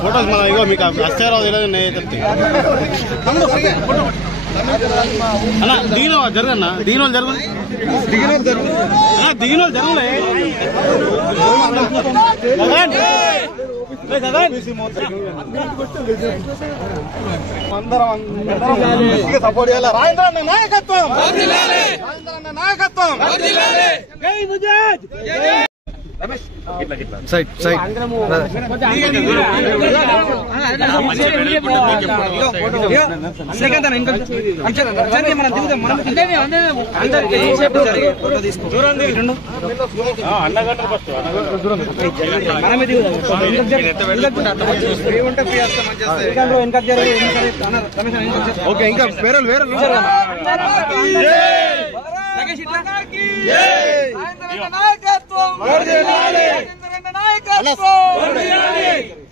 Photos మన ఇగో మీకు అస్తేరావు తెలియదు చెప్తే అన్న దిగిన జరగన్నా దిగిన వాళ్ళు జరుగు దిగిన వాళ్ళు జరుగులే సపోర్ట్ చేయాలి. రాజేంద్ర అన్న నాయకత్వం, నాయకత్వం. సైడ్ సైడ్ ఓకే ఇంకా వేరే వేరే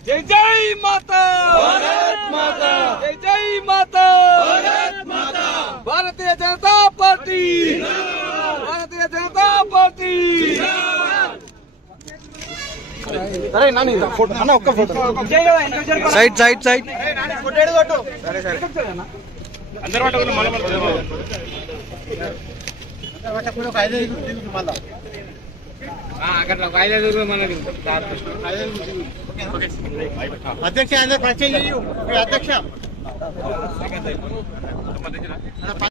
జై జై మాతా, జై జై మాతా, భారతీయ జనతా పార్టీ, భారతీయ జనతా పార్టీ. సరే నాని ఫోటో అన్న ఒక్క ఫోటో సైడ్ సైడ్ సైడ్ అధ్యక్ష అధ్యక్ష